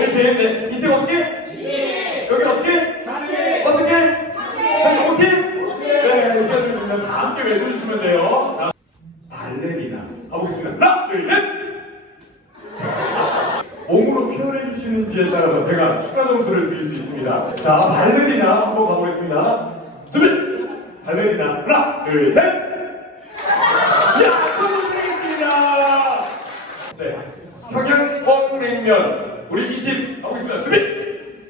1팀, 네. 2팀 어떻게? 여기 어떻게? 어떻게? 자, 5팀? 네, 이렇게 하시면. 다 함께 외쳐주시면 돼요. 자, 발레리나. 가보겠습니다. 하나, 둘, 셋! 몸으로 표현해 주시는지에 따라서 제가 추가 점수를 드릴 수 있습니다. 자, 발레리나 한번 가보겠습니다. 준비! 발레리나. 하나, 둘, 셋! 야, 선생님입니다! 네. 평양냉면. 우리 이팀 가보겠습니다. 준비!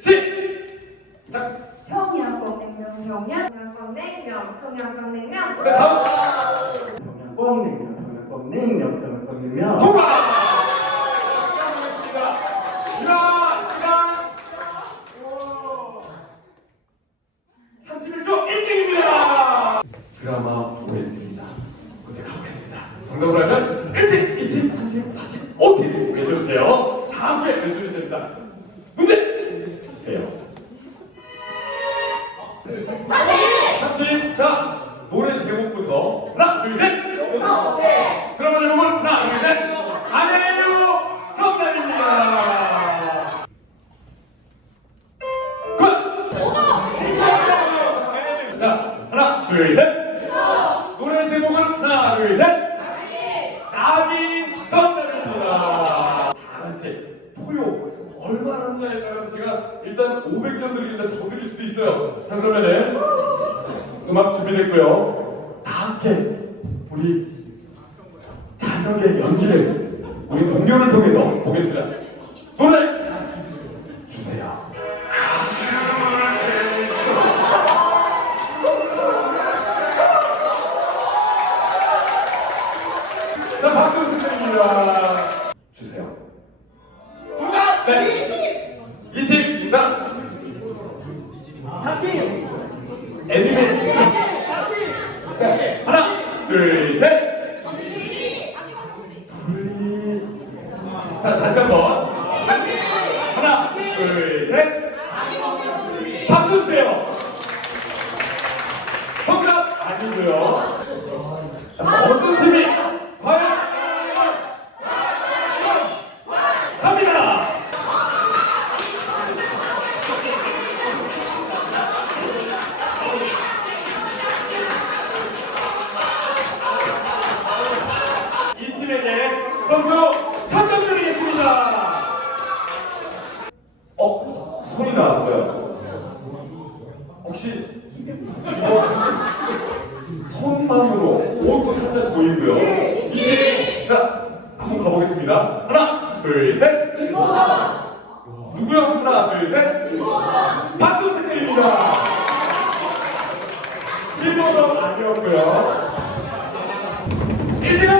시작! 평양냉면 평양 평양냉면 평양냉면 네, 다음! 평양냉면, 평양냉면, 평양냉면. 통과! 가보겠습니다. 시간, 시간! 31초 1등입니다! 드라마 OST입니다. 문제 가보겠습니다. 정답을 하면 1팀, 2팀, 3팀, 4팀, 5팀 외쳐주세요. 다 함께 외쳐주셔야 됩니다. 문제 주세요. 3팀, 자, 노래 제목부터 하나, 둘, 셋! 드라마 제목은 하나, 둘, 셋! 아니에요! 정답입니다! 굿! 자, 하나, 둘, 셋! 노래 제목은 하나, 둘, 셋! 낙인 정답입니다! 다 같이 포효 따라서 제가 일단 500점 드리는데 더 드릴 수도 있어요. 자, 그러면은 음악 준비됐고요. 다 함께 우리 자녀의 연기를 우리 동료를 통해서 보겠습니다. 노래 주세요. 자, 박수 부탁드립니다. 주세요. 네. 이 팀, 자. 애니메이션. 네. 하나, 둘, 셋. 자, 다시 한 번. 하나, 둘, 셋. 박수 주세요. 정답 아니고요. 살짝 보이고요. 이제 자 한번 가보겠습니다. 하나, 둘, 셋. 누구요? 하나, 둘, 셋. 박수 부탁드립니다. 일본어 아니었고요. 1등은